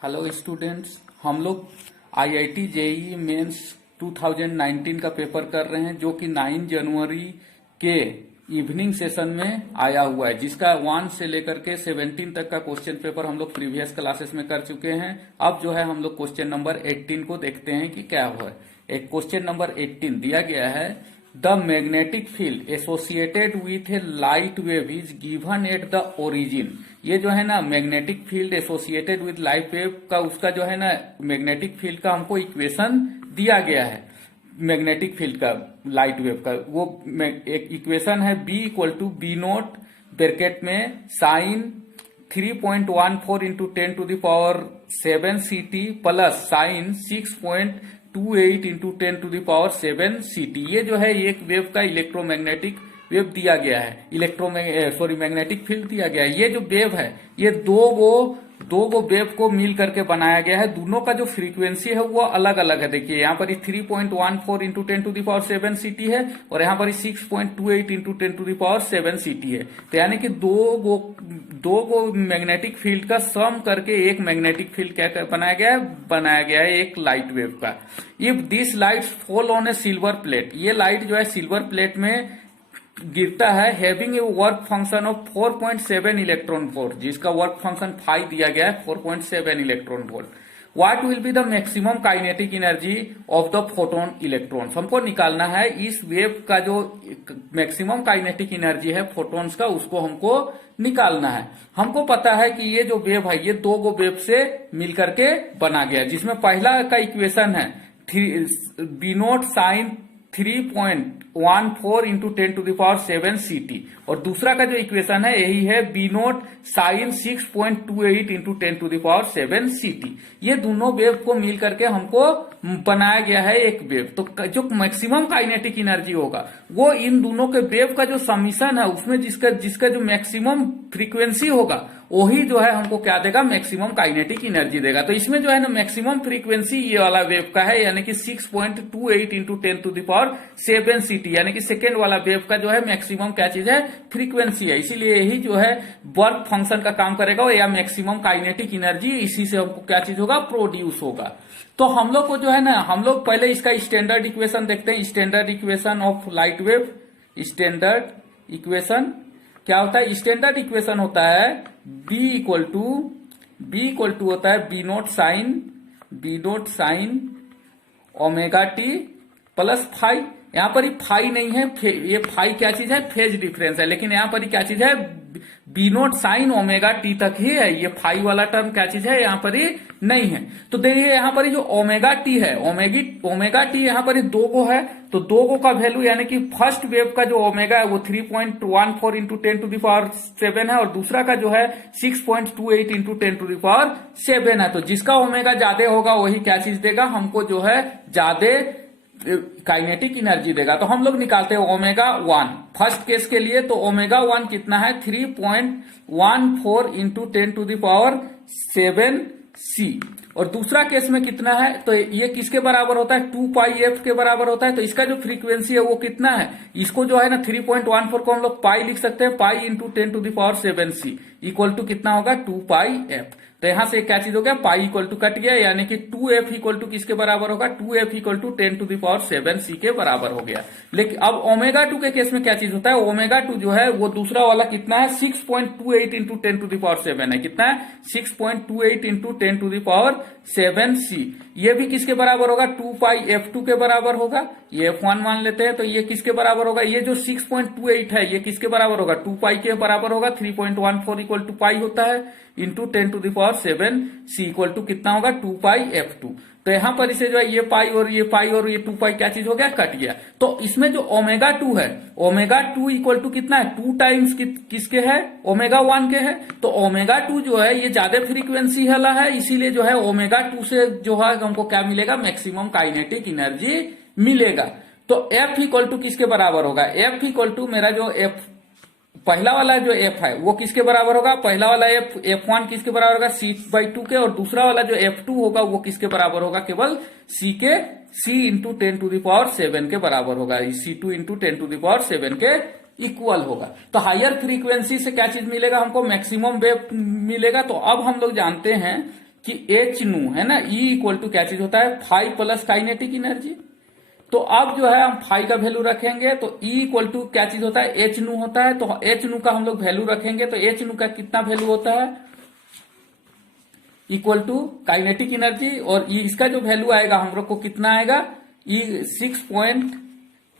Hello students, हम लोग IIT JEE mains 2019 का पेपर कर रहे हैं जो कि 9 जनवरी के इवनिंग सेशन में आया हुआ है, जिसका 1 से लेकर के 17 तक का क्वेश्चन पेपर हम लोग प्रीवियस क्लासेस में कर चुके हैं। अब जो है हम लोग क्वेश्चन नंबर 18 को देखते हैं कि क्या हुआ है। एक क्वेश्चन नंबर 18 दिया गया है, the magnetic field associated with A light wave is given at the origin. ये जो है ना magnetic field associated with light wave का, उसका जो है ना मैग्नेटिक फील्ड का हमको इक्वेशन दिया गया है। मैग्नेटिक फील्ड का लाइट वेव का वो एक इक्वेशन है, B equal to B naught bracket में sine 3.14 into 10 to the power 7 CT plus sine 6.28 into 10 to the power 7 CT। ये जो है एक वेव का इलेक्ट्रोमैग्नेटिक वेव दिया गया है, मैग्नेटिक फील्ड दिया गया है। ये जो वेव है ये दो गो वेव को मिल करके बनाया गया है। दोनों का जो फ्रीक्वेंसी है वो अलग अलग है। देखिए यहाँ पर 3.14 into 10 to the power 7 CT है और यहाँ पर 6.28 into 10 to the power 7 CT है। तो यानी कि दो गो मैग्नेटिक फील्ड का सम करके एक मैग्नेटिक फील्ड क्या बनाया गया है एक लाइट वेव का। If this light fall on A silver plate, ये लाइट जो है सिल्वर प्लेट में गिरता है, having a work function of 4.7 electron volt, जिसका वर्क फंक्शन फाई दिया गया है 4.7 electron volt. What will be the maximum kinetic energy of the photon electrons. हमको निकालना है इस वेव का जो मैक्सिमम काइनेटिक एनर्जी है फोटोन्स का, उसको हमको निकालना है। हमको पता है कि ये जो वेव है ये दो गो वेव से मिलकर के बना गया, जिसमें पहला का इक्वेशन है B naught sine 3.14 into 10 to the power 7 CT और दूसरा का जो इक्वेशन है यही है B naught sine 6.28 into 10 to the power 7 CT। ये दोनों वेव को मिल करके हमको बनाया गया है एक वेव। तो जो मैक्सिमम काइनेटिक एनर्जी होगा वो इन दोनों के वेव का जो समीशन है उसमें जिसका जो मैक्सिमम फ्रीक्वेंसी होगा वही जो है हमको क्या देगा, मैक्सिमम काइनेटिक एनर्जी देगा। तो इसमें जो है ना मैक्सिमम फ्रीक्वेंसी ये वाला वेव का है, यानी कि 6.28 into 10 to the power 7 CT, यानी कि सेकेंड वाला वेव का जो है मैक्सिमम क्या चीज है, फ्रीक्वेंसी है। इसीलिए यही जो है वर्क फंक्शन का काम करेगा या मैक्सिमम काइनेटिक एनर्जी, इसी से हमको क्या चीज होगा, प्रोड्यूस होगा। तो हम लोग को जो है ना, हम लोग पहले इसका स्टैंडर्ड इक्वेशन देखते हैं। Standard equation of light wave, standard equation क्या होता है? स्टैंडर्ड इक्वेशन होता है B इक्वल टू होता है B naught sine omega T plus phi. यहाँ पर ही फाई नहीं है, ये फाई क्या चीज है, फेज डिफरेंस है, लेकिन यहाँ पर ही क्या चीज है, B naught sine omega T तक ही है। ये फाई वाला टर्म क्या चीज है, यहाँ पर ही नहीं है। तो देखिए यहाँ पर ही जो ओमेगा टी है, ओमेगा टी यहाँ पर ही दो गो है, तो दो गो का वैल्यू यानी कि फर्स्ट वेव का जो ओमेगा है वो 3.14 इंटू 10 टू द पावर 7 है और दूसरा का जो है 6.28 इंटू 10 टू द पावर 7 है। तो जिसका ओमेगा ज्यादा होगा वही क्या चीज देगा, हमको जो है ज्यादा काइनेटिक एनर्जी देगा। तो हम लोग निकालते हैं ओमेगा 1 फर्स्ट केस के लिए। तो ओमेगा 1 कितना है, 3.14 into 10 to the power 7 C। और दूसरा केस में कितना है, तो ये किसके बराबर होता है, 2 पाई f के बराबर होता है। तो इसका जो फ्रीक्वेंसी है वो कितना है, इसको जो है ना 3.14 को हम लोग पाई लिख सकते हैं, pi into 10 to the power 7 C equal to कितना होगा, 2 पाई f। तो यहां से क्या चीज हो गया, पाई इक्वल टू कट गया, यानी कि 2f इक्वल टू किसके बराबर होगा, 2f equal to 10 to the power 7 C के बराबर हो गया। लेकिन अब ओमेगा 2 के केस में क्या चीज होता है, ओमेगा 2 जो है वो दूसरा वाला कितना है, 6.28 इंटू 10 टू द पावर 7 है। कितना है, 6.28 into 10 to the power 7 C। ये भी किसके बराबर होगा, 2 पाई f2 के बराबर होगा। ये f1 मान लेते हैं, तो ये किसके बराबर होगा, ये जो 6.28 है ये किसके बराबर होगा, 2 पाई के बराबर होगा। 3.14 इक्वल टू पाई होता है into 10 to the power 7 C equal to कितना होगा, 2 पाई f2। तो यहां पर इसे जो है ये पाई और ये 2 पाई क्या चीज हो गया, कट गया। तो इसमें जो ओमेगा 2 है, ओमेगा 2 इक्वल टू कितना है, 2 टाइम्स किसके है, ओमेगा 1 के है। तो ओमेगा 2 जो है ये ज्यादा फ्रीक्वेंसी वाला है, इसीलिए जो है ओमेगा 2 से जो है हमको क्या मिलेगा, मैक्सिमम काइनेटिक एनर्जी मिलेगा। तो F इक्वल टू किसके बराबर होगा, F इक्वल टू मेरा जो F पहला वाला जो F है वो किसके बराबर होगा, पहला वाला F1 किसके बराबर होगा, C/2 के, और दूसरा वाला जो F2 होगा वो किसके बराबर होगा, केवल C into 10 to the power 7 के बराबर होगा। C2 into 10 to the power 7 के इक्वल होगा। तो हायर फ्रीक्वेंसी से क्या चीज मिलेगा, हमको मैक्सिमम वेव मिलेगा। तो अब हम लोग जानते हैं कि एच नू है ना, ई इक्वल टू क्या चीज होता है, फाइव प्लस काइनेटिक एनर्जी। तो अब जो है हम फाई का वैल्यू रखेंगे तो ई इक्वल टू क्या चीज होता है, एच नू होता है। तो एच नू का हम लोग वैल्यू रखेंगे तो एच नू का कितना वैल्यू होता है, इक्वल टू काइनेटिक एनर्जी, और इसका जो वैल्यू आएगा हम लोग को कितना आएगा, ई 6 पॉइंट,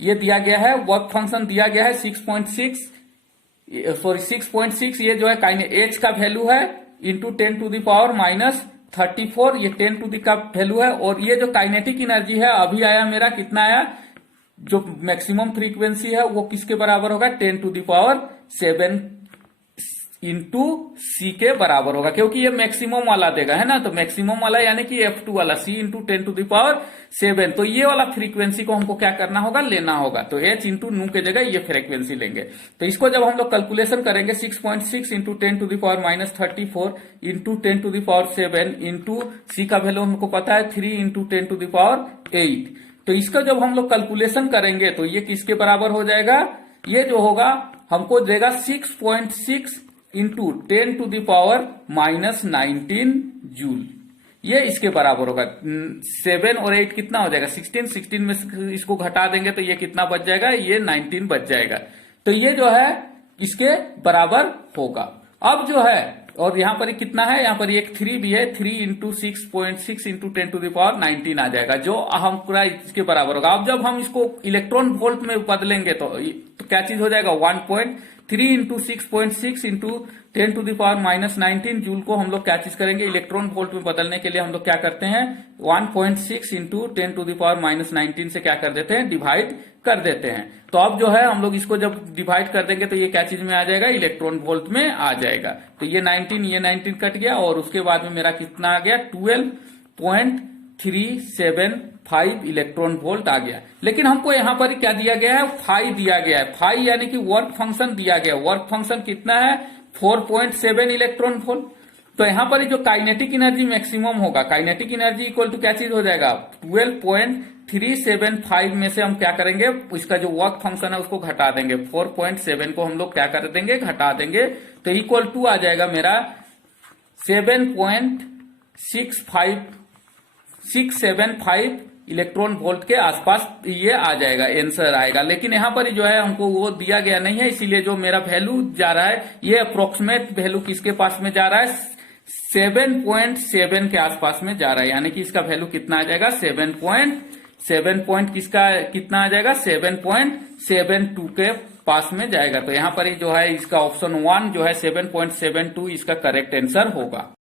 ये दिया गया है वर्क फंक्शन दिया गया है 6.6, सॉरी 6.6, ये जो है एच का वैल्यू है into 10 to the power minus 34, ये 10 टू दी का वैल्यू है। और ये जो काइनेटिक एनर्जी है अभी आया मेरा कितना आया, जो मैक्सिमम फ्रीक्वेंसी है वो किसके बराबर होगा, 10 टू दी पावर 7 इंटू सी के बराबर होगा, क्योंकि ये मैक्सिमम वाला देगा है ना। तो मैक्सिमम वाला यानी कि F2 वाला C into 10 to the power 7, तो ये वाला फ्रीक्वेंसी को हमको क्या करना होगा, लेना होगा। तो H इंटू नू के जगह ये फ्रीक्वेंसी लेंगे। तो इसको जब हम लोग कैलकुलेशन करेंगे 6.6 into 10 to the power minus 34 into 10 to the power 7 into C का वैल्यू हमको पता है 3 इंटू 10 टू दी पावर 8। तो इसका जब हम लोग कैलकुलेशन करेंगे तो ये किसके बराबर हो जाएगा, ये जो होगा हमको देगा 6.6 into 10 to the power minus 19 joule, ये इसके बराबर होगा। 7 और 8 कितना हो जाएगा, 16 में इसको घटा देंगे तो ये कितना बच जाएगा, ये 19 बच जाएगा। तो ये जो है इसके बराबर होगा। अब जो है, और यहां पर कितना है, यहां पर एक 3 भी है, 3 into 6.6 into 10 to the power 19 आ जाएगा, जो हम पूरा इसके बराबर होगा। अब जब हम इसको इलेक्ट्रॉन वोल्ट में बदलेंगे तो क्या चीज हो जाएगा, 1.3 into 6.6 into 10 to the power minus 19 joule को हम लोग क्या चीज करेंगे, इलेक्ट्रॉन वोल्ट में बदलने के लिए हम लोग क्या करते हैं, 1.6 into 10 to the power minus 19 से क्या कर देते हैं, डिवाइड कर देते हैं। तो अब जो है हम लोग इसको जब डिवाइड कर देंगे तो ये क्या चीज में आ जाएगा, इलेक्ट्रॉन वोल्ट में आ जाएगा। तो ये 19 कट गया, और उसके बाद में मेरा कितना आ गया, 12.375 इलेक्ट्रॉन वोल्ट आ गया। लेकिन हमको यहां पर क्या दिया गया है, फाई दिया गया है, फाई यानी कि वर्क फंक्शन दिया गया है। वर्क फंक्शन कितना है, 4.7 इलेक्ट्रॉन वोल्ट। तो यहां पर जो काइनेटिक एनर्जी मैक्सिमम होगा, काइनेटिक एनर्जी इक्वल टू क्या चीज हो जाएगा, 12.375 में से हम क्या करेंगे, इसका जो वर्क फंक्शन है उसको घटा देंगे, 4.7 को हम लोग क्या कर देंगे, घटा देंगे। तो इक्वल टू आ जाएगा मेरा 675 इलेक्ट्रॉन वोल्ट के आसपास ये आ जाएगा, आंसर आएगा। लेकिन यहां पर जो है हमको वो दिया गया नहीं है, इसीलिए जो मेरा वैल्यू जा रहा है ये अप्रोक्सीमेट वैल्यू किसके पास में जा रहा है, 7.7 के आसपास में जा रहा है। यानी कि इसका वैल्यू कितना आ जाएगा, 7 किसका कितना आ जाएगा, 7.72 के पास में जाएगा। तो यहां पर ही जो है इसका ऑप्शन 1 जो है 7.72 इसका करेक्ट आंसर होगा।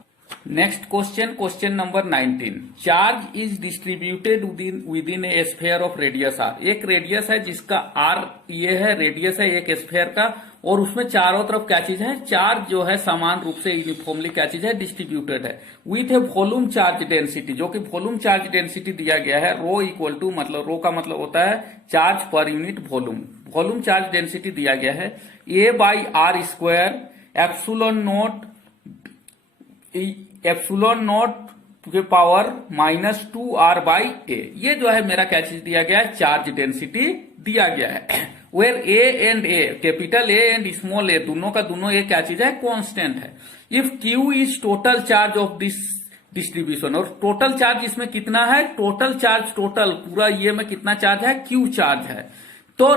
Next question, question number 19, charge is distributed within a sphere of radius R. एक रेडियस है जिसका आर ये है, रेडियस है एक स्फीयर का, और उसमें चारों तरफ क्या चीज है, चार्ज जो है समान रूप से यूनिफॉर्मली क्या चीज है, डिस्ट्रीब्यूटेड है with A volume charge density, जो कि वॉल्यूम चार्ज डेंसिटी दिया गया है रो इक्वल टू, मतलब रो का मतलब होता है charge per unit volume. Volume charge density दिया गया है A/r² एप्सिलॉन नॉट के पावर -2r/a। ये जो है मेरा क्या चीज दिया गया है, चार्ज डेंसिटी दिया गया है। Where A and A, capital A and small a, दोनों का दोनों ये क्या चीज है, कांस्टेंट है। If Q is total charge of this distribution, और टोटल चार्ज इसमें कितना है, टोटल चार्ज, टोटल पूरा ये में कितना चार्ज है, क्यू चार्ज है। तो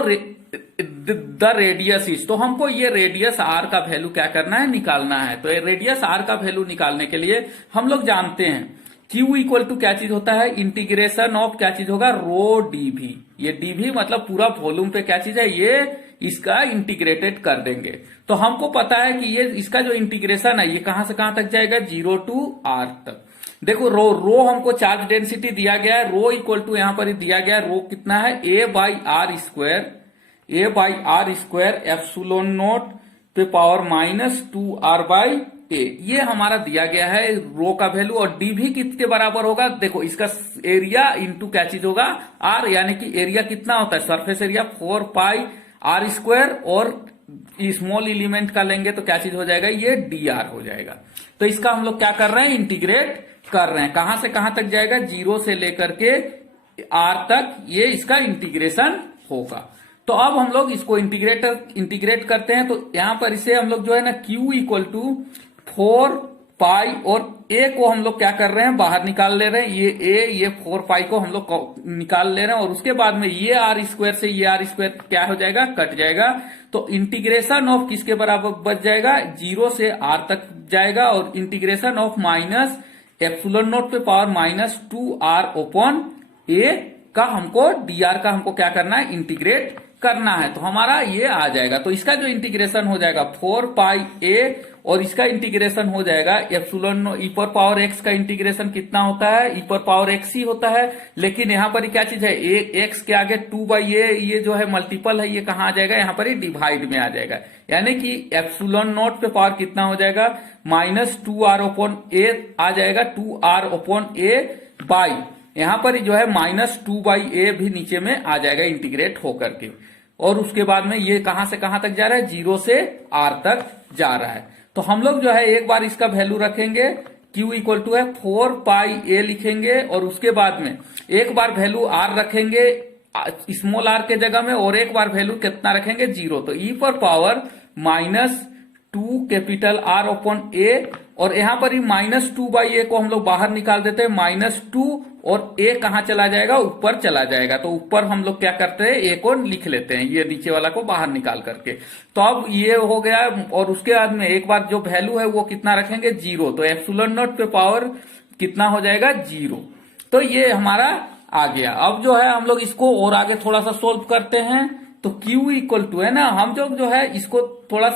द रेडियस इज, तो हमको ये रेडियस आर का वैल्यू क्या करना है, निकालना है। तो रेडियस आर का वैल्यू निकालने के लिए हम लोग जानते हैं क्यू इक्वल टू क्या चीज होता है, इंटीग्रेशन ऑफ क्या चीज होगा, रो डीवी। ये डीवी मतलब पूरा वॉल्यूम पे क्या चीज है, ये इसका इंटीग्रेटेड कर देंगे। तो हमको पता है कि ये इसका जो इंटीग्रेशन है ये कहां से कहां तक जाएगा, 0 टू r तक। देखो रो हमको चार्ज डेंसिटी दिया गया है, रो इक्वल टू यहां पर दिया गया है, रो कितना है, A/r² एप्सिलॉन नॉट पे पावर -2r/a, ये हमारा दिया गया है रो का वैल्यू। और डीवी किसके बराबर होगा, देखो इसका एरिया इंटू क्या चीज होगा, आर, यानी कि एरिया कितना होता है, सरफेस एरिया 4πr², और स्मॉल एलिमेंट का लेंगे तो क्या चीज हो जाएगा, ये dr हो जाएगा। तो इसका हम लोग क्या कर रहे हैं, इंटीग्रेट कर रहे हैं, कहां से कहां तक जाएगा, 0 से लेकर के r तक ये इसका इंटीग्रेशन होगा। तो अब हम लोग इसको इंटीग्रेट करते हैं। तो यहां पर इसे हम लोग जो है ना Q इक्वल टू 4 पाई और ए को हम लोग क्या कर रहे हैं, बाहर निकाल ले रहे हैं। ये ए, ये 4 पाई को हम लोग निकाल ले रहे हैं और उसके बाद में ये आर स्क्वायर से ये आर स्क्वायर क्या हो जाएगा, कट जाएगा। तो इंटीग्रेशन ऑफ किसके बराबर बच जाएगा, 0 से आर तक जाएगा और integration of minus epsilon naught पे पावर माइनस 2r अपॉन ए का हमको dr का हमको क्या करना है, इंटीग्रेट करना है। तो हमारा ये आ जाएगा। तो इसका जो इंटीग्रेशन हो जाएगा 4 पाई ए और इसका इंटीग्रेशन हो जाएगा एप्सिलॉन ई पर पावर एक्स का इंटीग्रेशन कितना होता है, ई पर पावर एक्स ही होता है। लेकिन यहाँ पर क्या चीज है, एक्स के आगे 2 बाई ए, ये जो है मल्टीपल है, ये कहाँ आ जाएगा, यहाँ पर ही डिवाइड में आ जाएगा। यानी कि एप्सिलॉन नॉट पे पावर कितना हो जाएगा, माइनस 2r अपॉन ए आ जाएगा, 2r अपॉन ए बाई यहाँ पर जो है माइनस 2 बाई ए भी नीचे में आ जाएगा इंटीग्रेट होकर के। और उसके बाद में ये कहां से कहां तक जा रहा है, 0 से r तक जा रहा है। तो हम लोग जो है एक बार इसका वैल्यू रखेंगे, q इक्वल टू है 4 पाई ए लिखेंगे और उसके बाद में एक बार वैल्यू r रखेंगे स्मॉल r के जगह में और एक बार वैल्यू कितना रखेंगे, 0। तो e पर power minus 2 capital R upon a और यहां पर ही माइनस 2 बाई ए को हम लोग बाहर निकाल देते हैं, माइनस 2 और ए कहां चला जाएगा, ऊपर चला जाएगा। तो ऊपर हम लोग क्या करते हैं, ए को लिख लेते हैं, ये नीचे वाला को बाहर निकाल करके। तो अब ये हो गया और उसके बाद में एक बार जो वैल्यू है वो कितना रखेंगे, 0। तो एप्सिलॉन नॉट पे पावर कितना हो जाएगा, 0। तो ये हमारा आ गया। अब जो है हम लोग इसको और आगे थोड़ा सा सोल्व करते हैं। तो Q इक्वल टू है ना, हम जो है इसको थोड़ा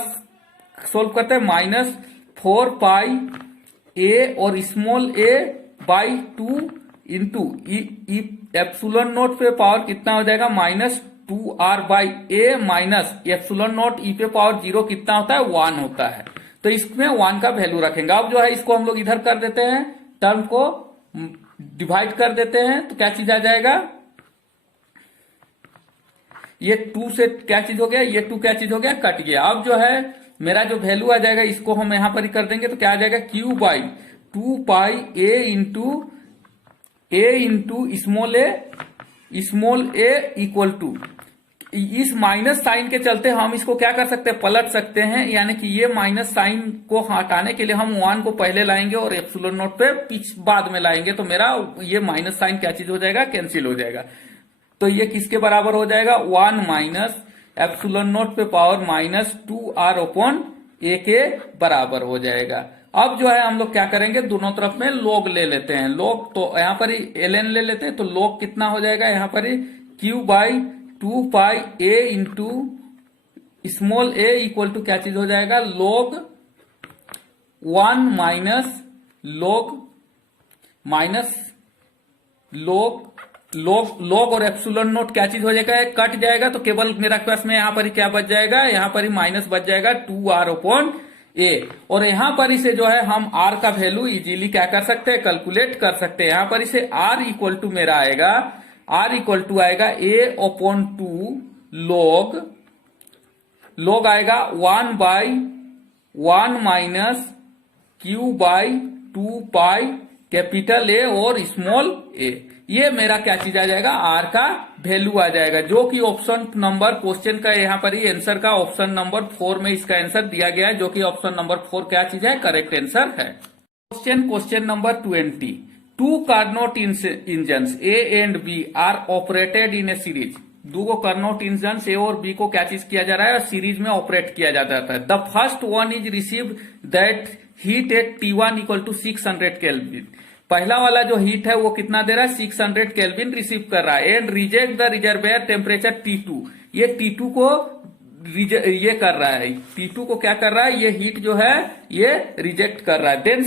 सोल्व करते हैं, माइनस 4 पाई ए और small a by 2 into epsilon naught पे पावर कितना हो जाएगा, minus 2r by a minus epsilon naught e पे पावर 0 कितना होता है, 1 होता है। तो इसमें 1 का वैल्यू रखेंगे। अब जो है इसको हम लोग इधर कर देते हैं, टर्म को डिवाइड कर देते हैं। तो क्या चीज आ जाएगा, ये 2 से क्या चीज हो गया, ये 2 क्या चीज हो गया, कट गया। अब जो है मेरा जो वैल्यू आ जाएगा इसको हम यहां पर ही कर देंगे। तो क्या आ जाएगा, q by 2 pi a into small a equal to, इस माइनस साइन के चलते हम इसको क्या कर सकते हैं, पलट सकते हैं। यानी कि ये माइनस साइन को हटाने के लिए हम 1 को पहले लाएंगे और एप्सिलॉन नॉट पे बाद में लाएंगे। तो मेरा ये माइनस साइन क्या चीज हो जाएगा, कैंसिल हो जाएगा। तो ये किसके बराबर हो जाएगा, 1 माइनस एप्सिलॉन नॉट पे पावर माइनस 2r अपॉन ए के बराबर हो जाएगा। अब जो है हम लोग क्या करेंगे, दोनों तरफ में log ले लेते हैं। log तो यहाँ पर ही ln ले लेते हैं। तो log कितना हो जाएगा, यहाँ पर ही q by 2 pi a into small a equal to क्या चीज हो जाएगा, log 1 log और एप्सिलॉन नोट क्या चीज हो जाएगा, कट जाएगा। तो केवल मेरा पास में यहाँ पर ही क्या बच जाएगा, यहाँ पर ही माइनस बच जाएगा 2r अपॉन ए। और यहाँ पर इसे जो है हम r का वैल्यू इजीली क्या कर सकते हैं, कैलकुलेट कर सकते हैं। यहाँ पर इसे r इक्वल टू मेरा आएगा, r इक्वल टू आएगा a अपॉन 2 log आएगा 1 by 1 minus q by 2 pi capital A और स्मॉल ए। ये मेरा क्या चीज आ जाएगा, r का वैल्यू आ जाएगा, जो कि ऑप्शन नंबर क्वेश्चन का यहाँ पर ही आंसर का ऑप्शन नंबर 4 में इसका आंसर दिया गया है, जो कि ऑप्शन नंबर 4 क्या चीज है, करेक्ट आंसर है। Question number 20, 2 Carnot engines A and B are operated in a series. 2 Carnot engines A और बी को क्या चीज किया जा रहा है, सीरीज में ऑपरेट किया जाता है। The first one is receive that heat at T1 equal to 600 kelvin. पहला वाला जो हीट है वो कितना दे रहा है, 600 केल्विन रिसीव कर रहा है। And reject the reservoir temperature T2। ये T2 को ये कर रहा है, T2 को क्या कर रहा है, ये हीट जो है ये रिजेक्ट कर रहा है। Then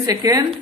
second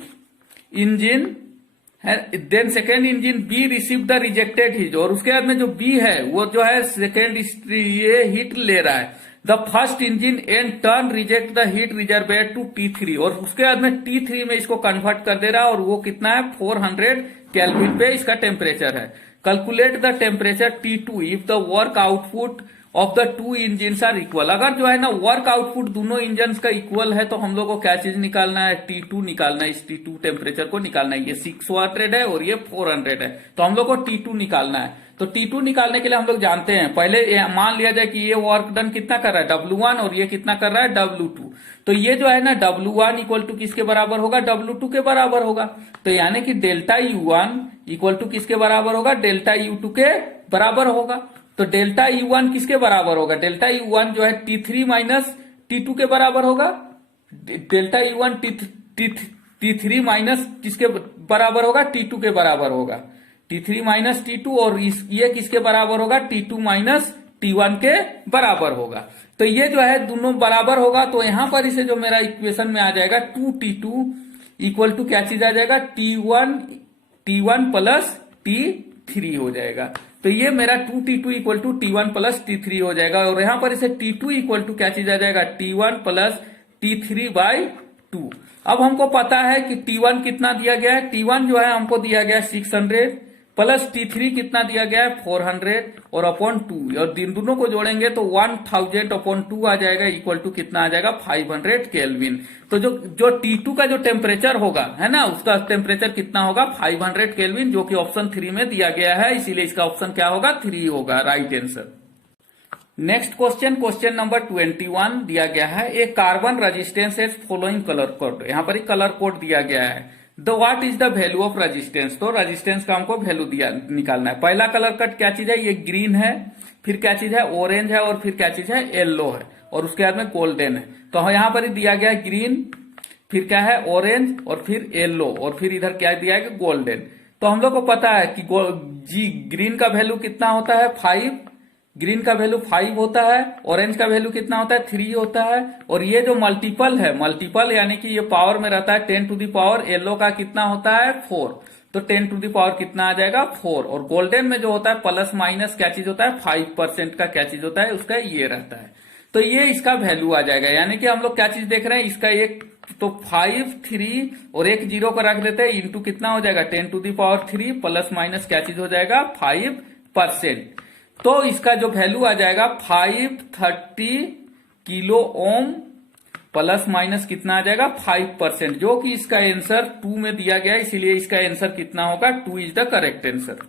engine B receive the rejected heat. और उसके बाद में जो बी है वो जो है सेकेंड ये हीट ले रहा है। The first engine and turn reject the heat reservoir to T3। और उसके बाद में T3 में इसको कन्वर्ट कर दे रहा है और वो कितना है, 400 केल्विन पे इसका टेम्परेचर है। Calculate the temperature T2 if the work output of the two engines are equal. अगर जो है ना वर्क आउटपुट दोनों इंजन का इक्वल है तो हम लोग को क्या चीज निकालना है, T2 निकालना है। इस T2 टेम्परेचर को निकालना है। ये 600 है और ये 400 है, तो हम लोग को T2 निकालना है। तो T2 निकालने के लिए हम लोग जानते हैं, पहले मान लिया जाए कि ये वर्क डन कितना कर रहा है W1 और ये कितना कर रहा है W2। तो ये जो है ना W1 इक्वल टू किसके बराबर होगा, W2 के बराबर होगा। तो यानी कि डेल्टा U1 इक्वल टू किसके बराबर होगा, डेल्टा U2 के बराबर होगा। तो डेल्टा U1 किसके बराबर होगा, डेल्टा U1 जो है T3 माइनस T2 के बराबर होगा। डेल्टा U1 T3 माइनस किसके बराबर होगा, T2 के बराबर होगा। T3 माइनस T2 और ये किसके बराबर होगा, T2 माइनस T1 के बराबर होगा। तो ये जो है दोनों बराबर होगा। तो यहां पर इसे जो मेरा इक्वेशन में आ जाएगा 2T2 इक्वल टू क्या चीज आ जाएगा, T1 प्लस T3 हो जाएगा। तो ये मेरा 2T2 equal to T1 plus T3 हो जाएगा। और यहां पर इसे T2 इक्वल टू क्या चीज आ जाएगा, T1 प्लस T3 बाई 2। अब हमको पता है कि T1 कितना दिया गया है, T1 जो है हमको दिया गया है 600 प्लस T3 कितना दिया गया है 400 और अपॉन 2, और दिन दोनों को जोड़ेंगे तो 1000 अपॉन 2 आ जाएगा इक्वल टू कितना आ जाएगा 500 केल्विन। तो जो T2 का जो टेम्परेचर होगा है ना, उसका टेम्परेचर कितना होगा 500 केल्विन, जो कि ऑप्शन 3 में दिया गया है। इसीलिए इसका ऑप्शन क्या होगा, 3 होगा right answer. Next question number 21 दिया गया है, a carbon resistance as following colour code. यहाँ पर एक कलर कोड दिया गया है। The what is the value of resistance. तो रेजिस्टेंस का हमको वैल्यू निकालना है। पहला कलर कट क्या चीज है, ये ग्रीन है, फिर क्या चीज है ऑरेंज है, और फिर क्या चीज है येलो है, और उसके बाद में गोल्डन है। तो यहाँ पर ही दिया गया है ग्रीन, फिर क्या है ऑरेंज, और फिर येलो, और फिर इधर क्या दिया है गोल्डन। तो हम लोग को पता है कि ग्रीन का वैल्यू कितना होता है 5, ग्रीन का वैल्यू 5 होता है, ऑरेंज का वैल्यू कितना होता है 3 होता है, और ये जो मल्टीपल है, मल्टीपल यानी कि ये पावर में रहता है 10 टू द पावर, येलो का कितना होता है 4, तो 10 टू द पावर कितना आ जाएगा 4। और गोल्डन में जो होता है प्लस माइनस क्या चीज होता है 5% का क्या चीज होता है, उसका ये रहता है। तो ये इसका वैल्यू आ जाएगा। यानी कि हम लोग क्या चीज देख रहे हैं, इसका एक तो 5, 3 और एक 0 को रख देते हैं, इंटू कितना हो जाएगा 10 to the power 3 plus minus क्या चीज हो जाएगा 5%। तो इसका जो वैल्यू आ जाएगा 530 किलो ओम प्लस माइनस कितना आ जाएगा 5%, जो कि इसका आंसर 2 में दिया गया है। इसीलिए इसका आंसर कितना होगा 2 is the correct answer.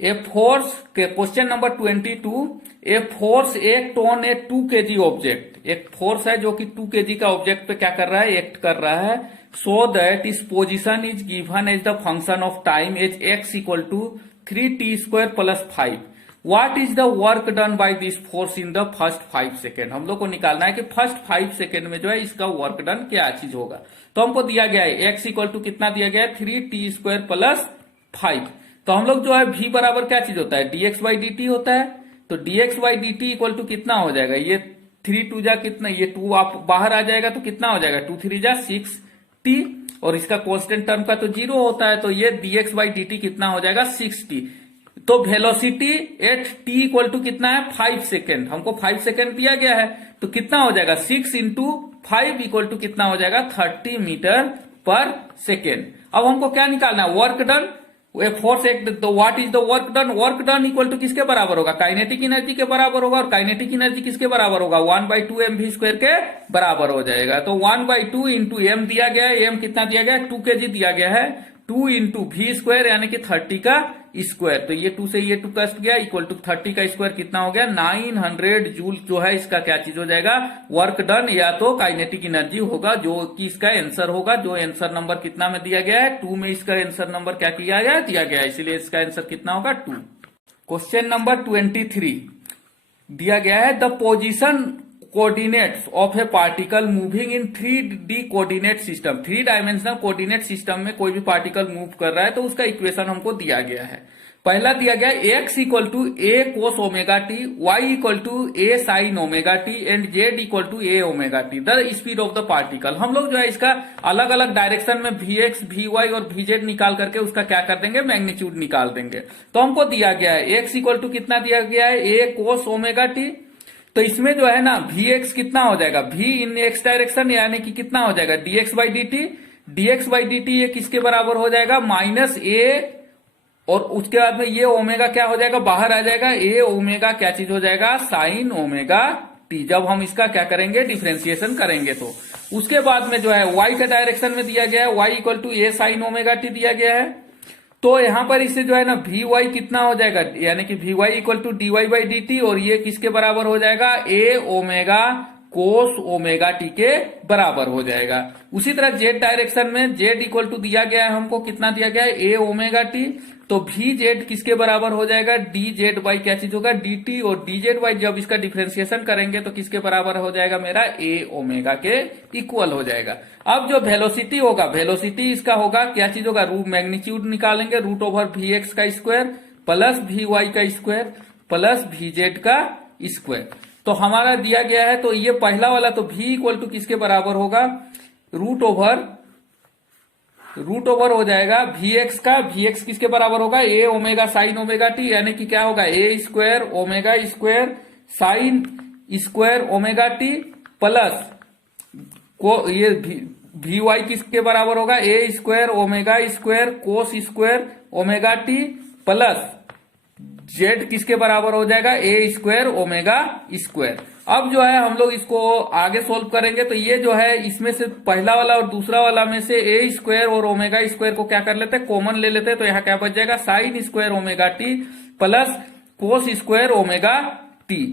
A force के question number 22, a force act on a 2 kg object. एक फोर्स है जो कि 2 kg का ऑब्जेक्ट पे क्या कर रहा है, एक्ट कर रहा है। So that is position is given as the function of time as x equal to 3t² plus 5। What is the work done by this force in the first 5 second. हम लोग को निकालना है कि फर्स्ट 5 सेकेंड में जो है इसका वर्क डन क्या चीज होगा। तो हमको दिया गया है x इक्वल टू कितना दिया गया है 3t² प्लस 5। तो हम लोग जो है v बराबर क्या चीज होता है dx बाई dt होता है। तो dx by dt equal to कितना हो जाएगा, ये 3 2 जा कितना, ये 2 आप बाहर आ जाएगा तो कितना हो जाएगा 2 3 जा 6t, और इसका कांस्टेंट टर्म का तो 0 होता है। तो ये dx बाई dt कितना हो जाएगा 6t। तो velocity at t equal to कितना है 5 सेकेंड, हमको 5 सेकेंड दिया गया है। तो कितना हो जाएगा 6 इंटू 5 इक्वल टू कितना हो जाएगा 30 मीटर पर सेकेंड। अब हमको क्या निकालना है, वर्क डन। फोर्स एक्ट, तो what is the work done, work done equal to किसके बराबर होगा, काइनेटिक एनर्जी के बराबर होगा। और काइनेटिक एनर्जी किसके बराबर होगा 1/2 mv² के बराबर हो जाएगा। तो 1/2 इंटू एम दिया गया है, एम कितना दिया गया है 2 kg दिया गया है, 2 इंटू v² यानी कि 30 का स्क्वायर। तो ये 2 से ये 2 कट गया, इक्वल टू 30 का स्क्वायर कितना हो गया 900 जूल। जो है इसका क्या चीज हो जाएगा वर्क डन, या तो काइनेटिक एनर्जी होगा, जो कि इसका आंसर होगा। जो आंसर नंबर कितना में दिया गया है 2 में, इसका आंसर नंबर क्या किया गया दिया गया है, इसलिए इसका आंसर कितना होगा 2। क्वेश्चन नंबर 23 दिया गया है, the position coordinates of A particle moving in 3D coordinate system. 3 dimensional coordinate system में कोई भी पार्टिकल मूव कर रहा है तो उसका इक्वेशन हमको दिया गया है। पहला दिया गया x equal to a cos omega t, y equal to a sin omega t and z equal to a omega t the speed of the particle. हम लोग जो है इसका अलग अलग डायरेक्शन में vx, vy और vz निकाल करके उसका क्या कर देंगे मैग्नीट्यूड निकाल देंगे। तो हमको दिया गया है x इक्वल टू कितना दिया गया है a cos ओमेगा टी। तो इसमें जो है ना vx कितना हो जाएगा v इन x डायरेक्शन, यानी कि कितना हो जाएगा dx by dt। dx by dt ये किसके बराबर हो जाएगा माइनस a और उसके बाद में ये ओमेगा क्या हो जाएगा, बाहर आ जाएगा, ए ओमेगा क्या चीज हो जाएगा, साइन ओमेगा टी, जब हम इसका क्या करेंगे, डिफरेंशिएशन करेंगे। तो उसके बाद में जो है वाई का डायरेक्शन में दिया गया है, y equal to a sine omega t दिया गया है। तो यहां पर इससे जो है ना वी वाई कितना हो जाएगा, यानी कि v y equal to d y by d t, और ये किसके बराबर हो जाएगा, a omega cos omega t के बराबर हो जाएगा। उसी तरह जेड डायरेक्शन में जेड इक्वल टू दिया गया है हमको, कितना दिया गया है, ए ओमेगा टी, तो भी जेड किसके बराबर हो जाएगा, डी जेड बाई क्या चीज होगा, डी टी, और डी जेड बाई जब इसका डिफरेंशिएशन करेंगे तो किसके बराबर हो जाएगा मेरा, ए ओमेगा के इक्वल हो जाएगा। अब जो वेलोसिटी होगा, वेलोसिटी इसका होगा क्या चीज होगा, रूट मैग्नीट्यूड निकालेंगे, रूट ओवर वी एक्स का स्क्वायर प्लस वी वाई का स्क्वायर प्लस वी जेड का स्क्वायर। तो हमारा दिया गया है, तो ये पहला वाला तो v इक्वल टू किसके बराबर होगा, रूट ओवर हो जाएगा वी एक्स का, वी एक्स किसके बराबर होगा, a omega sine omega T, यानी कि क्या होगा, a square omega square sine square omega T plus को ये वी वाई किसके बराबर होगा, a square omega square cos square omega T plus Z किसके बराबर हो जाएगा, ए स्क्वायर ओमेगा स्क्वायर। अब जो है हम लोग इसको आगे सोल्व करेंगे, तो ये जो है इसमें से पहला वाला और दूसरा वाला में से ए स्क्वायर और ओमेगा स्क्वायर को क्या कर लेते हैं, कॉमन ले लेते हैं। तो यहाँ क्या बच जाएगा, sign square omega T plus cos square omega T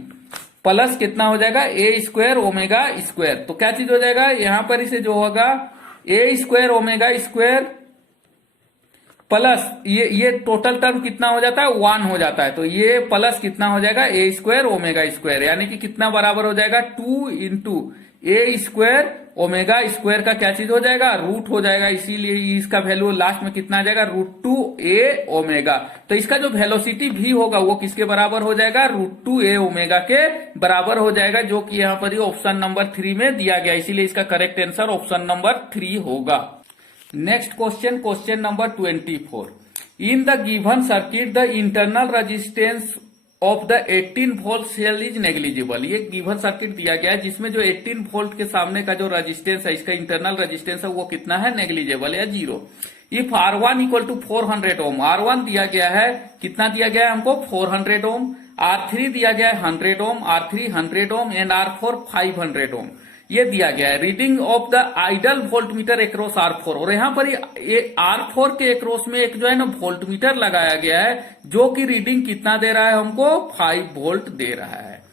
plus कितना हो जाएगा, ए स्क्वायर ओमेगा स्क्वायर। तो क्या चीज हो जाएगा, यहां पर इसे जो होगा a square omega square plus ये टोटल टर्म कितना हो जाता है, 1 हो जाता है। तो ये प्लस कितना हो जाएगा, ए स्क्वायर ओमेगा स्क्वायर, यानी कि कितना बराबर हो जाएगा, 2 इंटू ए स्क्वायर ओमेगा स्क्वायर का क्या चीज हो जाएगा, रूट हो जाएगा। इसीलिए इसका वैल्यू लास्ट में कितना आ जाएगा, √2 ए ओमेगा। तो इसका जो वेलोसिटी भी होगा वो किसके बराबर हो जाएगा, √2 ए ओमेगा के बराबर हो जाएगा, जो कि यहाँ पर ऑप्शन नंबर 3 में दिया गया। इसीलिए इसका करेक्ट आंसर ऑप्शन नंबर 3 होगा। Next question, question number 24। In the given circuit the internal resistance of the 18 volt cell is negligible. ये गिवन सर्किट दिया गया है जिसमें जो 18 वोल्ट के सामने का जो रेजिस्टेंस है, इसका इंटरनल रेजिस्टेंस है, वो कितना है, नेग्लिजिबल या 0। If R1 equal to 400 Om, R1 दिया गया है, कितना दिया गया है हमको, 400 ओम, R3 दिया गया है 100 ओम, R3 100 ओम एंड R4 500 ओम, ये दिया गया है। Reading of the ideal voltmeter across R4, और यहाँ पर ये R4 के एक्रॉस में एक जो है ना वोल्टमीटर लगाया गया है, जो कि रीडिंग कितना दे रहा है हमको, 5 वोल्ट दे रहा है।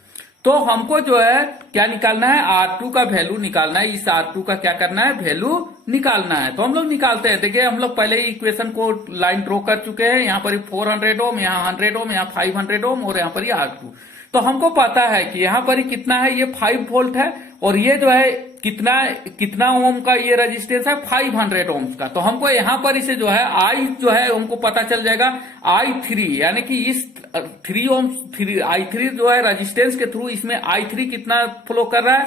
तो हमको जो है क्या निकालना है, R2 का वैल्यू निकालना है। इस R2 का क्या करना है, वैल्यू निकालना है। तो हम लोग निकालते हैं। देखिए हम लोग पहले ही इक्वेशन को लाइन ड्रॉ कर चुके हैं। यहाँ पर 400 ओम, यहाँ 100 ओम, यहाँ 500 ओम, और यहाँ पर R2। तो हमको पता है कि यहाँ पर कितना है, ये 5 वोल्ट है, और ये जो है कितना ओम का ये रेजिस्टेंस है, 500 ओम्स का। तो हमको यहाँ पर इसे जो है आई जो है हमको पता चल जाएगा, I3, यानी कि इस 3 ओम्स I3 जो है रेजिस्टेंस के थ्रू इसमें I3 कितना फ्लो कर रहा है,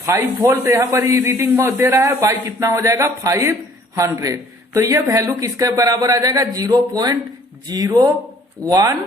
5 वोल्ट यहाँ पर ही रीडिंग दे रहा है, बाई कितना हो जाएगा, 500। तो ये वैल्यू किसके बराबर आ जाएगा, 0.01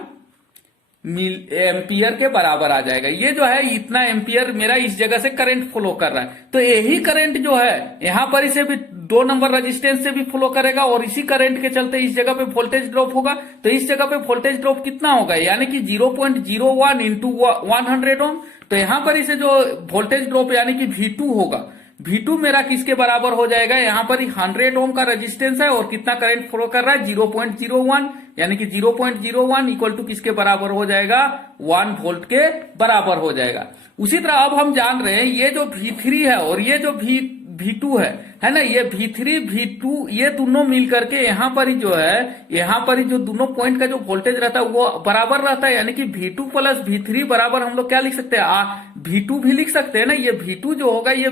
एम्पियर के बराबर आ जाएगा। ये जो है इतना एम्पियर मेरा इस जगह से करंट फ्लो कर रहा है। तो यही करंट जो है यहां पर इसे भी 2 नंबर रेजिस्टेंस से भी फ्लो करेगा, और इसी करंट के चलते इस जगह पे वोल्टेज ड्रॉप होगा। तो इस जगह पे वोल्टेज ड्रॉप कितना होगा, यानी कि 0.01 इंटू 100 ओम। तो यहां पर इसे जो वोल्टेज ड्रॉप यानी कि V2 होगा, V2 मेरा किसके बराबर हो जाएगा, यहाँ पर 100 ओम का रेजिस्टेंस है, और कितना करंट फ्लो कर रहा है, 0.01, यानी कि 0.01 इक्वल टू किसके बराबर हो जाएगा, 1 वोल्ट के बराबर हो जाएगा। उसी तरह अब हम जान रहे हैं ये जो V3 है और ये जो V2 है ना, ये V3 V2 ये दोनों मिल करके यहाँ पर ही जो है, यहाँ पर ही जो दोनों पॉइंट का जो वोल्टेज रहता है वो बराबर रहता है। यानी कि V2 प्लस V3 बराबर हम लोग क्या लिख सकते हैं, V2 भी लिख सकते हैं ना। ये V2 जो होगा ये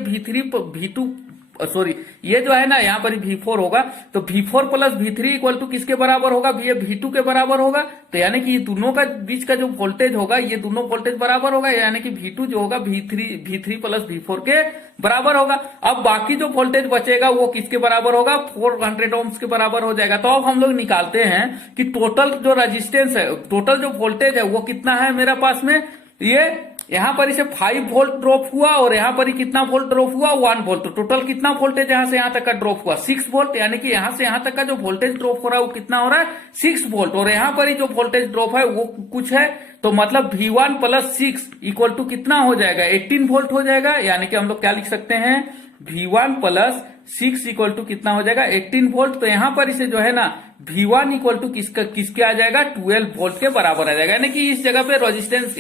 ये जो है ना यहाँ पर V4 होगा। तो V4 plus V3 equal to किसके बराबर होगा, ये V2 के बराबर होगा। तो यानी कि ये दोनों का बीच का जो वोल्टेज होगा ये दोनों वोल्टेज बराबर होगा, यानी कि V2 जो होगा V3 प्लस V4 के बराबर होगा। अब बाकी जो वोल्टेज बचेगा वो किसके बराबर होगा, 400 ओम्स के बराबर हो जाएगा। तो अब हम लोग निकालते हैं कि टोटल जो रेजिस्टेंस है, टोटल जो वोल्टेज है वो कितना है मेरे पास में, ये यहाँ पर इसे 5 वोल्ट ड्रॉप हुआ और यहाँ पर ही कितना वोल्ट ड्रॉप हुआ 1 वोल्ट। तो टोटल कितना वोल्टेज यहाँ से यहाँ तक का ड्रॉप हुआ 6 वोल्ट, यानी कि यहाँ से यहाँ तक का जो वोल्टेज ड्रॉप हो रहा है वो कितना हो रहा है 6 वोल्ट। और यहाँ पर ही जो वोल्टेज ड्रॉप है वो कुछ है, तो मतलब V1 प्लस 6 इक्वल टू कितना हो जाएगा 18 वोल्ट हो जाएगा। यानी कि हम लोग क्या लिख सकते हैं V1 प्लस 6 इक्वल टू कितना हो जाएगा 18 वोल्ट। तो यहाँ पर इसे जो है ना V1 इक्वल टू किसके आ जाएगा 12 वोल्ट के बराबर आ जाएगा, यानी कि इस जगह पे रेजिस्टेंस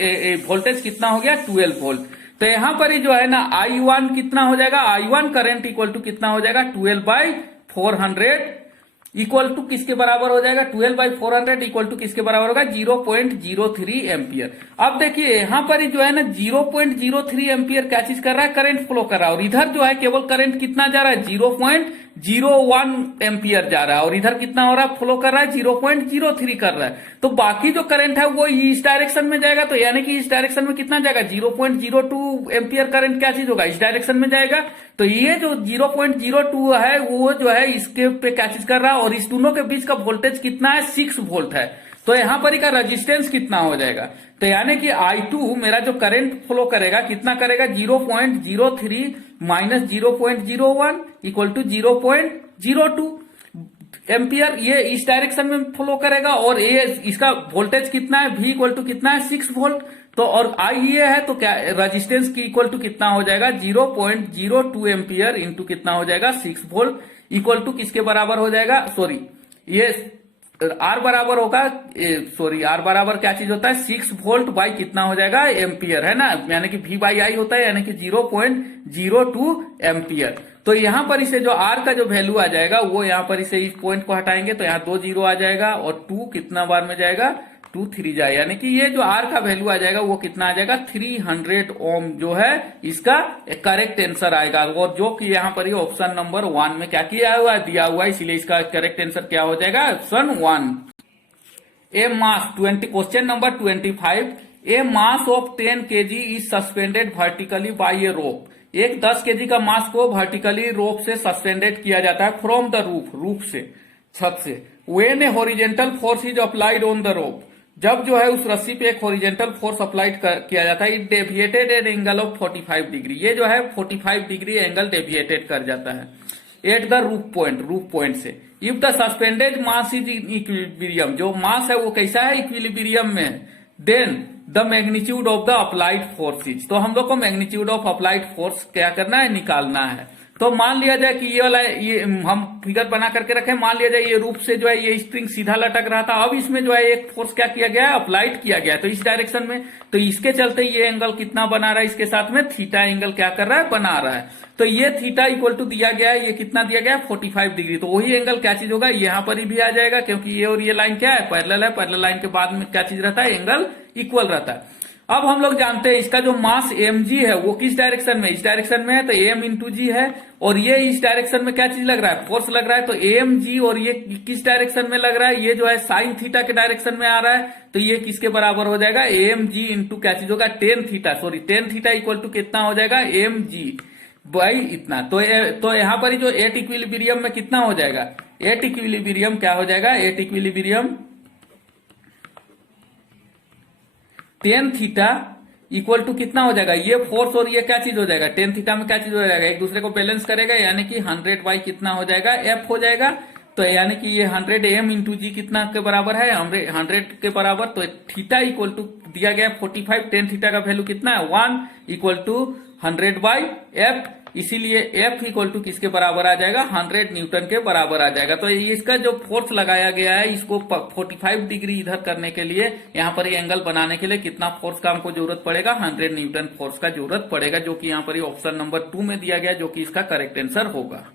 वोल्टेज कितना हो गया 12 वोल्ट। तो यहाँ पर ही जो है ना I1 कितना हो जाएगा, I1 करंट इक्वल टू कितना हो जाएगा 12/400 इक्वल टू किसके बराबर हो जाएगा 12/400 इक्वल टू किसके बराबर होगा 0.03 एम्पियर। अब देखिए यहाँ पर ही जो है ना 0.03 एम्पियर क्या चीज कर रहा है करंट फ्लो कर रहा है, और इधर जो है केवल करंट कितना जा रहा है 0.01 एम्पियर जा रहा है, और इधर कितना हो रहा है फ्लो कर रहा है 0.03 कर रहा है। तो बाकी जो करंट है वो इस डायरेक्शन में जाएगा, तो यानी कि इस डायरेक्शन में कितना जाएगा 0.02 एम्पियर करंट क्या चीज होगा इस डायरेक्शन में जाएगा। तो ये जो 0.02 है वो जो है इसके पे क्या चीज कर रहा है, और इस दोनों के बीच का वोल्टेज कितना है 6 वोल्ट है। तो यहाँ पर का रेजिस्टेंस कितना हो जाएगा, तो यानी कि I2 मेरा जो करंट फ्लो करेगा कितना करेगा 0.03 माइनस 0.01 इक्वल टू 0.02 एम्पियर, ये इस डायरेक्शन में फ्लो करेगा। और ये इसका वोल्टेज कितना है V इक्वल टू कितना है 6 वोल्ट। तो और I ये है तो क्या रेजिस्टेंस की इक्वल टू कितना हो जाएगा 0.02 एम्पियर इंटू कितना हो जाएगा 6 वोल्ट इक्वल टू किसके बराबर हो जाएगा, सॉरी ये R बराबर होगा, सॉरी R बराबर क्या चीज होता है 6 वोल्ट बाई कितना हो जाएगा एम्पियर है ना, यानी कि V/I होता है यानी कि 0.02 एम्पियर। तो यहाँ पर इसे जो R का जो वैल्यू आ जाएगा वो यहाँ पर इसे इस पॉइंट को हटाएंगे तो यहाँ 2 0 आ जाएगा, और 2 कितना बार में जाएगा 2 3 जाए, यानी कि ये जो R का वैल्यू आ जाएगा वो कितना आ जाएगा 300 ओम जो है इसका करेक्ट आंसर आएगा। और जो कि यहाँ पर ऑप्शन नंबर 1 में क्या किया हुआ है दिया हुआ है, इसलिए इसका करेक्ट आंसर क्या हो जाएगा option 1। A mass 20 question number 25 a mass of 10 kg is suspended vertically by a rope. एक 10 kg का मास को वर्टिकली रोप से सस्पेंडेड किया जाता है फ्रॉम द रूफ से छत से। When A horizontal force is applied on the rope, जब जो है उस रस्सी पे एक हॉरिजेंटल फोर्स अप्लाइड किया जाता है, it deviated an angle of 45 degree, ये जो है 45 डिग्री एंगल डेविएटेड कर जाता है एट द रूफ पॉइंट से। If the suspended mass is in equilibrium, जो मास है वो कैसा है इक्विलिब्रियम में, then the magnitude of the applied force is, तो हम लोग को मैग्नीट्यूड ऑफ अप्लाइड फोर्स क्या करना है निकालना है। तो मान लिया जाए कि ये वाला ये हम फिगर बना करके रखे, मान लिया जाए ये रूप से जो है ये स्प्रिंग सीधा लटक रहा था, अब इसमें जो है एक फोर्स क्या किया गया है अप्लाइड किया गया है तो इस डायरेक्शन में, तो इसके चलते ये एंगल कितना बना रहा है इसके साथ में थीटा एंगल क्या कर रहा है बना रहा है। तो ये थीटा इक्वल टू दिया गया है, ये कितना दिया गया है 45 डिग्री, तो वही एंगल क्या चीज होगा यहाँ पर भी आ जाएगा, क्योंकि ये और ये लाइन क्या है पैरेलल है, पैरेलल लाइन के बाद में क्या चीज रहता है एंगल इक्वल रहता है। अब हम लोग जानते हैं इसका जो मास mg है वो किस डायरेक्शन में, इस डायरेक्शन में है तो m इंटू जी है, और ये इस डायरेक्शन में क्या चीज लग रहा है फोर्स लग रहा है, तो mg और ये किस डायरेक्शन में लग रहा है, ये जो है साइन थीटा के डायरेक्शन में आ रहा है, तो ये किसके बराबर हो जाएगा mg इंटू क्या चीज होगा टेन थीटा इक्वल टू कितना हो जाएगा mg बाई इतना। तो यहाँ पर जो एट इक्विलिब्रियम में कितना हो जाएगा, एट इक्विलिब्रियम क्या हो जाएगा, at equilibrium tan theta equal to कितना हो जाएगा, ये फोर्स और ये क्या चीज हो जाएगा टेन थीटा में क्या चीज हो जाएगा एक दूसरे को बैलेंस करेगा, यानी कि 100 बाई कितना हो जाएगा एफ हो जाएगा। तो यानी कि ये 100 एम इंटू जी कितना के बराबर है 100 के बराबर, तो थीटा इक्वल टू दिया गया 45, टेन थीटा का वैल्यू कितना है 1 इक्वल टू 100 बाई एफ, इसीलिए एफ इक्वल टू किसके बराबर आ जाएगा 100 न्यूटन के बराबर आ जाएगा। तो इसका जो फोर्स लगाया गया है इसको 45 डिग्री इधर करने के लिए, यहाँ पर ये एंगल बनाने के लिए कितना फोर्स का हमको जरूरत पड़ेगा 100 न्यूटन फोर्स का जरूरत पड़ेगा, जो कि यहाँ पर ऑप्शन नंबर 2 में दिया गया, जो कि इसका करेक्ट आंसर होगा।